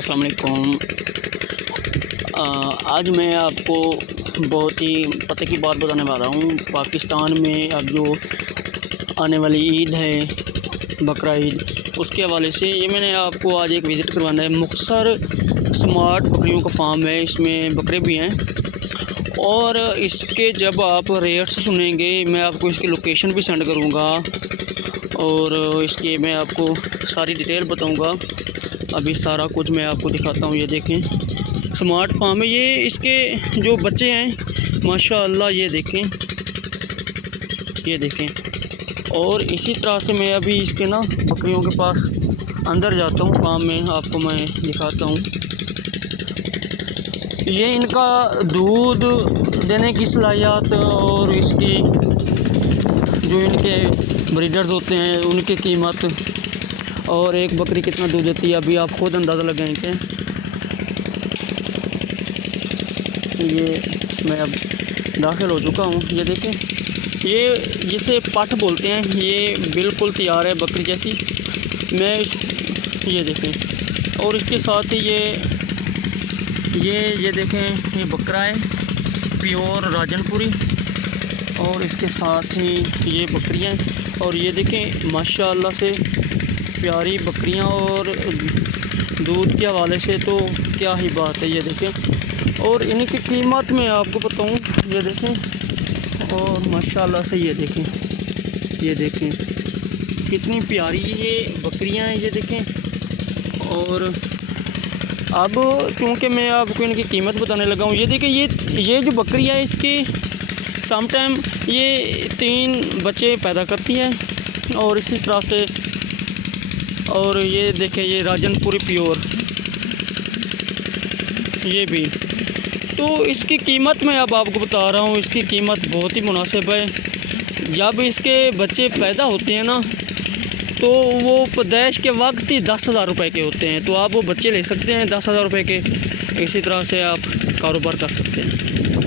अस्सलाम वालेकुम। आज मैं आपको बहुत ही पते की बात बताने वाला हूँ। पाकिस्तान में अब जो आने वाली ईद है, बकरा ईद, उसके हवाले से ये मैंने आपको आज एक विज़िट करवाना है। मुख्तसर स्मार्ट बकरियों का फार्म है, इसमें बकरे भी हैं और इसके जब आप रेट्स सुनेंगे, मैं आपको इसकी लोकेशन भी सेंड करूँगा और इसके मैं आपको सारी डिटेल बताऊँगा। अभी सारा कुछ मैं आपको दिखाता हूँ। ये देखें, स्मार्ट फार्म है ये। इसके जो बच्चे हैं माशाअल्लाह, ये देखें। और इसी तरह से मैं अभी इसके ना बकरियों के पास अंदर जाता हूँ फार्म में, आपको मैं दिखाता हूँ। ये इनका दूध देने की सलाहियत और इसकी जो इनके ब्रीडर्स होते हैं उनकी कीमत और एक बकरी कितना दूध देती है, अभी आप खुद अंदाज़ा लगाएं कि ये मैं अब दाखिल हो चुका हूँ। ये देखें, ये जिसे पट बोलते हैं, ये बिल्कुल तैयार है बकरी जैसी। ये देखें, और इसके साथ ही ये देखें, ये बकरा है प्योर राजनपुरी, और इसके साथ ही ये बकरियाँ। और ये देखें माशाअल्लाह से प्यारी बकरियां, और दूध के हवाले से तो क्या ही बात है। ये देखें, और इनकी कीमत मैं आपको बताऊं, ये देखें, और माशाल्लाह से ये देखें कितनी प्यारी ये बकरियां हैं। ये देखें, और अब चूँकि मैं आपको इनकी कीमत बताने लगा हूँ, ये देखें, ये जो बकरियां है इसके सम टाइम ये 3 बच्चे पैदा करती है, और इसी तरह से। और ये देखें, ये राजनपुरी प्योर, ये भी। तो इसकी कीमत मैं अब आपको बता रहा हूँ। इसकी कीमत बहुत ही मुनासिब है। जब इसके बच्चे पैदा होते हैं ना, तो वो पैदाइश के वक्त ही 10,000 रुपये के होते हैं। तो आप वो बच्चे ले सकते हैं 10,000 रुपये के। इसी तरह से आप कारोबार कर सकते हैं।